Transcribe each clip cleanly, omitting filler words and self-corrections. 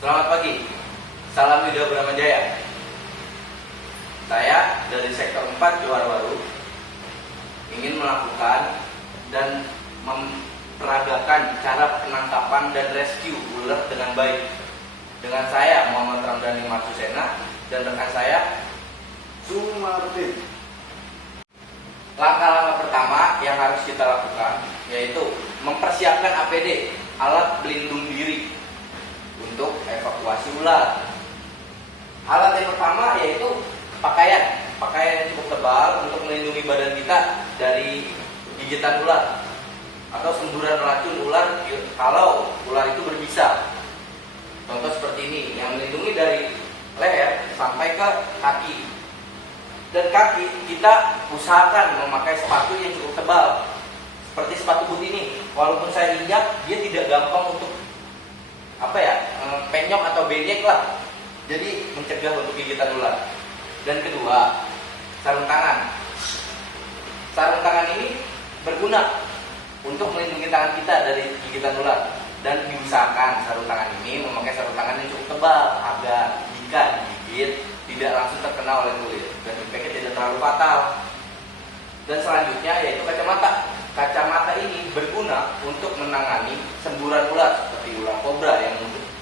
Selamat pagi, salam Yuda Bramajaya. Saya dari sektor 4 Johar Baru ingin melakukan dan memperagakan cara penangkapan dan rescue ular dengan baik. Dengan saya Muhammad Ramdhani Marsusena dan rekan saya Sumartin. Langkah-langkah pertama yang harus kita lakukan yaitu mempersiapkan APD, alat pelindung diri, untuk evakuasi ular. Alat yang pertama yaitu pakaian yang cukup tebal untuk melindungi badan kita dari gigitan ular atau semburan racun ular kalau ular itu berbisa. Contoh seperti ini yang melindungi dari leher sampai ke kaki. Dan kaki kita usahakan memakai sepatu yang cukup tebal seperti sepatu boot ini. Walaupun saya injak, dia tidak gampang untuk penyok atau benyek lah. Jadi mencegah untuk gigitan ular. Dan kedua, sarung tangan. Sarung tangan ini berguna untuk melindungi tangan kita dari gigitan ular. Dan diusahakan sarung tangan ini memakai sarung tangan yang cukup tebal agar jika digigit tidak langsung terkena oleh kulit dan efeknya tidak terlalu fatal. Dan selanjutnya yaitu kacamata. Kacamata ini berguna untuk menangani semburan ular seperti ular kobra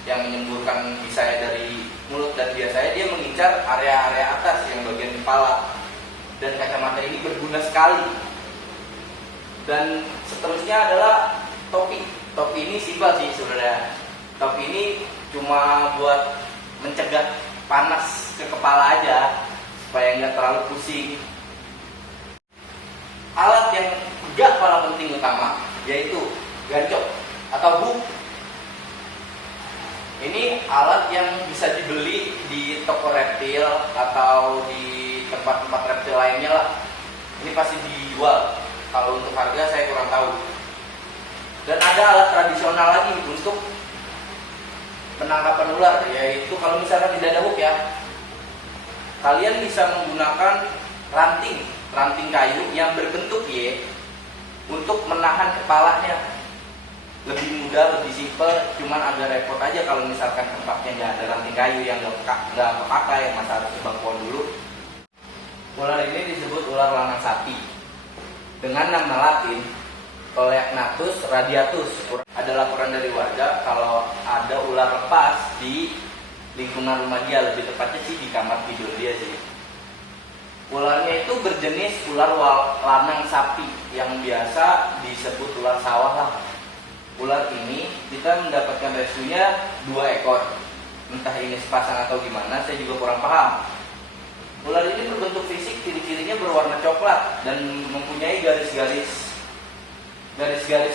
yang menyemburkan bisanya dari mulut, dan biasanya dia mengincar area-area atas yang bagian kepala. Dan kacamata ini berguna sekali. Dan seterusnya adalah topi. Topi ini simpel sih sebenarnya. Topi ini cuma buat mencegah panas ke kepala aja supaya nggak terlalu pusing. Alat yang gak paling penting utama yaitu gancok atau hook. Ini alat yang bisa dibeli di toko reptil atau di tempat-tempat reptil lainnya lah. Ini pasti dijual. Kalau untuk harga saya kurang tahu. Dan ada alat tradisional lagi untuk penangkapan ular, yaitu kalau misalkan tidak ada hook ya, kalian bisa menggunakan ranting kayu yang berbentuk Y untuk menahan kepalanya. Lebih mudah, lebih simpel, cuman agak repot aja kalau misalkan tempatnya nggak ada ranting kayu yang nggak kepakai, masa harus bangkuan dulu. Ular ini disebut ular lanang sapi dengan nama latin Coleagnathus radiatus. Ada laporan dari warga kalau ada ular lepas di lingkungan rumah dia, lebih tepatnya sih di kamar tidur dia sih. Ularnya itu berjenis ular lanang sapi yang biasa disebut ular sawah lah. Ular ini kita mendapatkan rescuenya 2 ekor. Entah ini sepasang atau gimana, saya juga kurang paham. Ular ini berbentuk fisik, ciri-cirinya berwarna coklat dan mempunyai garis-garis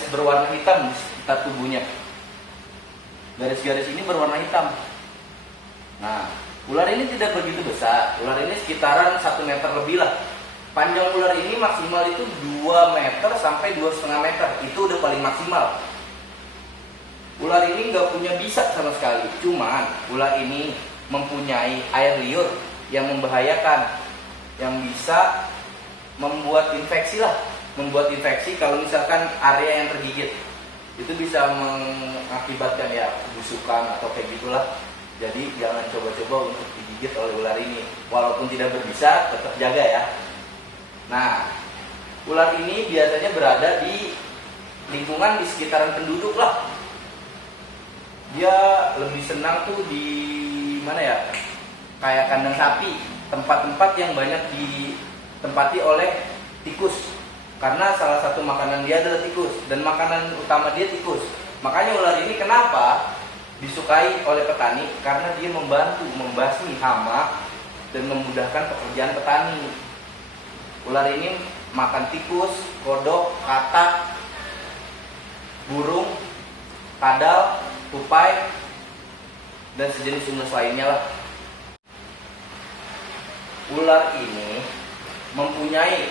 berwarna hitam di sekitar tubuhnya. Garis-garis ini berwarna hitam. Nah, ular ini tidak begitu besar. Ular ini sekitaran 1 meter lebih lah. Panjang ular ini maksimal itu 2 meter sampai 2,5 meter. Itu udah paling maksimal. Ular ini nggak punya bisa sama sekali. Cuman ular ini mempunyai air liur yang membahayakan, yang bisa membuat infeksi lah. Membuat infeksi kalau misalkan area yang tergigit. Itu bisa mengakibatkan ya busukan atau kayak gitulah. Jadi jangan coba-coba untuk digigit oleh ular ini. Walaupun tidak berbisa, tetap jaga ya. Nah, ular ini biasanya berada di lingkungan di sekitaran penduduk lah. Dia lebih senang tuh di mana ya? Kayak kandang sapi, tempat-tempat yang banyak ditempati oleh tikus. Karena salah satu makanan dia adalah tikus dan makanan utama dia tikus. Makanya ular ini kenapa disukai oleh petani? Karena dia membantu membasmi hama dan memudahkan pekerjaan petani. Ular ini makan tikus, kodok, katak, burung, kadal, tupai, dan sejenis unggas lainnya lah. Ular ini mempunyai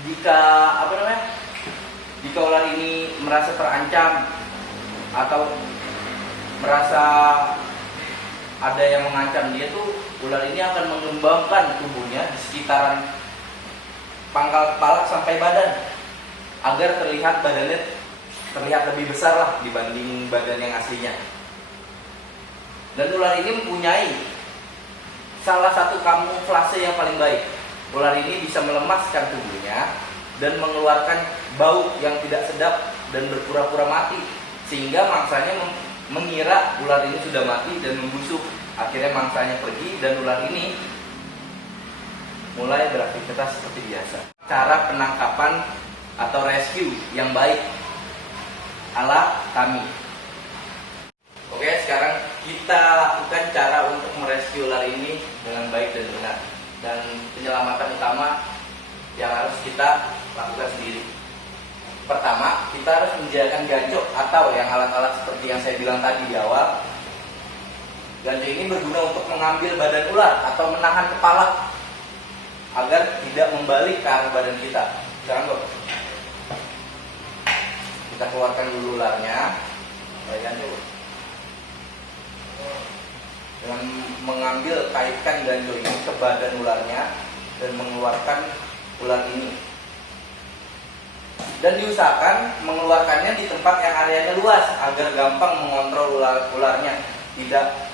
jika ular ini merasa terancam atau merasa ada yang mengancam dia tuh, ular ini akan mengembangkan tubuhnya di sekitaran pangkal kepala sampai badan agar badannya terlihat lebih besar lah dibanding badan yang aslinya. Dan ular ini mempunyai salah satu kamuflase yang paling baik. Ular ini bisa melemaskan tubuhnya dan mengeluarkan bau yang tidak sedap dan berpura-pura mati, sehingga mangsanya mengira ular ini sudah mati dan membusuk. Akhirnya mangsanya pergi dan ular ini mulai beraktivitas seperti biasa. Cara penangkapan atau rescue yang baik ala kami. Oke, sekarang kita lakukan cara untuk merescue ular ini dengan baik dan benar. Dan penyelamatan utama yang harus kita lakukan sendiri. Pertama, kita harus menyediakan gancok atau yang alat-alat seperti yang saya bilang tadi di awal. Gancok ini berguna untuk mengambil badan ular atau menahan kepala agar tidak membalik ke arah badan kita. Sekarang kok kita keluarkan dulu ularnya, bagian dulu. Dengan mengambil kaitkan gancok ini ke badan ularnya dan mengeluarkan ular ini. Dan diusahakan mengeluarkannya di tempat yang areanya luas agar gampang mengontrol ularnya, tidak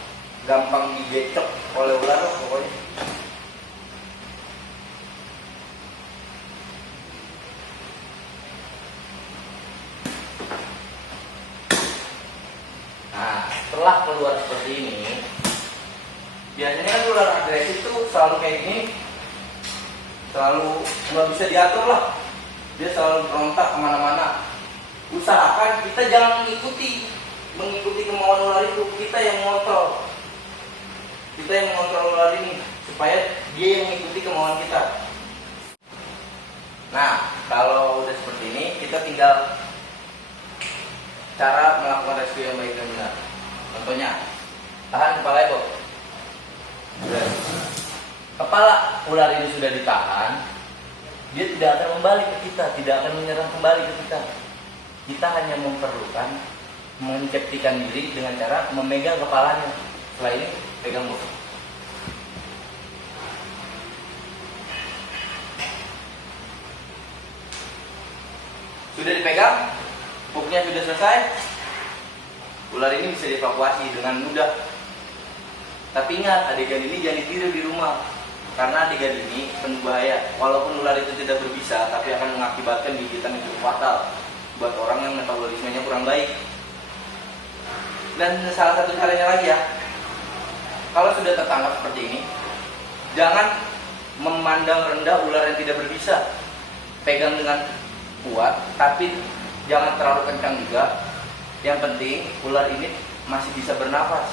gampang dibecok oleh ular pokoknya. Nah, setelah keluar seperti ini, biasanya kan ular agresif tuh selalu kayak gini, selalu nggak bisa diatur lah. Dia selalu berontak kemana-mana. Usahakan kita jangan mengikuti kemauan ular itu. Kita yang mengontrol. Kita yang mengontrol ular ini supaya dia yang mengikuti kemauan kita. Nah, kalau udah seperti ini, kita tinggal cara melakukan rescue yang baik dan benar. Contohnya, tahan kepala Bob. Kepala ular ini sudah ditahan, dia tidak akan membalik ke kita, tidak akan menyerang kembali ke kita. Kita hanya memerlukan menceptikan diri dengan cara memegang kepalanya. Setelah ini, pegang Bob. Sudah dipegang, pupuknya sudah selesai, ular ini bisa dievakuasi dengan mudah. Tapi ingat, adegan ini jangan ditiru di rumah, karena adegan ini penuh bahaya. Walaupun ular itu tidak berbisa, tapi akan mengakibatkan gigitan yang cukup fatal buat orang yang metabolismenya kurang baik. Dan salah satu caranya lagi ya, kalau sudah tertangkap seperti ini, jangan memandang rendah ular yang tidak berbisa. Pegang dengan kuat, tapi jangan terlalu kencang juga. Yang penting ular ini masih bisa bernafas.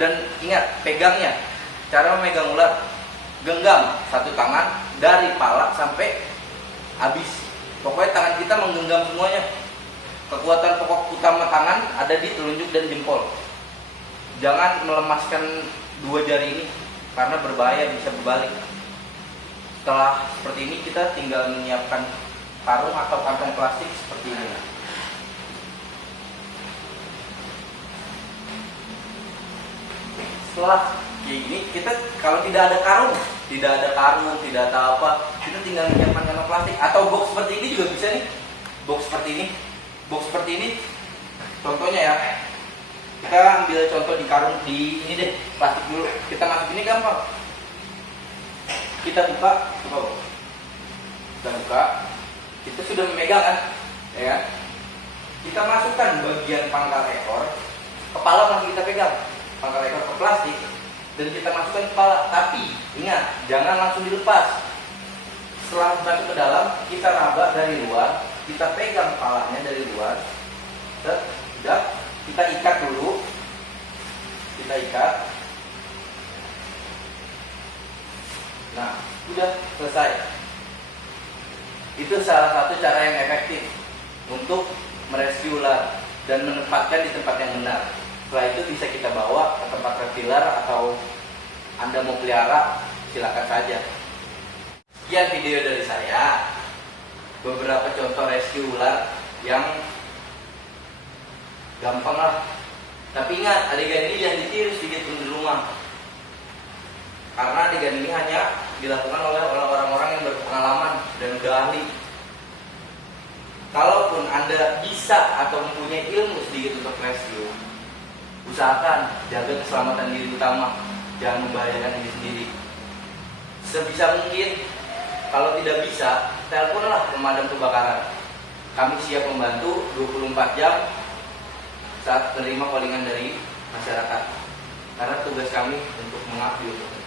Dan ingat, pegangnya, cara memegang ular, genggam satu tangan dari pala sampai habis. Pokoknya tangan kita menggenggam semuanya. Kekuatan pokok utama tangan ada di telunjuk dan jempol. Jangan melemaskan dua jari ini karena berbahaya, bisa berbalik. Setelah seperti ini, kita tinggal menyiapkan karung atau kantong plastik seperti ini. Setelah kayak gini, kita kalau tidak ada karung, tidak ada apa, kita tinggal menyiapkan kantong plastik atau box seperti ini juga bisa nih. Box seperti ini. Contohnya ya, kita ambil contoh di karung di ini deh, plastik dulu. Kita masuk ini gampang. Kita buka, kita sudah memegang kan, ya kan? Kita masukkan bagian pangkal ekor, kepala masih kita pegang. Pangkal ekor ke plastik dan kita masukkan kepala, tapi ingat jangan langsung dilepas. Setelah masuk ke dalam, kita raba dari luar, kita pegang kepalanya dari luar, sudah kita ikat dulu, nah sudah selesai. Itu salah satu cara yang efektif untuk merescue ular dan menempatkan di tempat yang benar. Setelah itu bisa kita bawa ke tempat reptiler atau Anda mau pelihara, silakan saja. Sekian video dari saya. Beberapa contoh rescue ular yang gampang lah. Tapi ingat, adegan ini jangan ditiru sedikit pun di rumah. Karena adegan ini hanya dilakukan oleh orang-orang yang berpengalaman dan udah ahli. Kalaupun Anda bisa atau mempunyai ilmu sedikit untuk rescue, usahakan jaga keselamatan diri utama, jangan membahayakan diri sendiri. Sebisa mungkin, kalau tidak bisa, teleponlah pemadam kebakaran. Kami siap membantu 24 jam saat menerima callingan dari masyarakat. Karena tugas kami untuk mengabdi untuk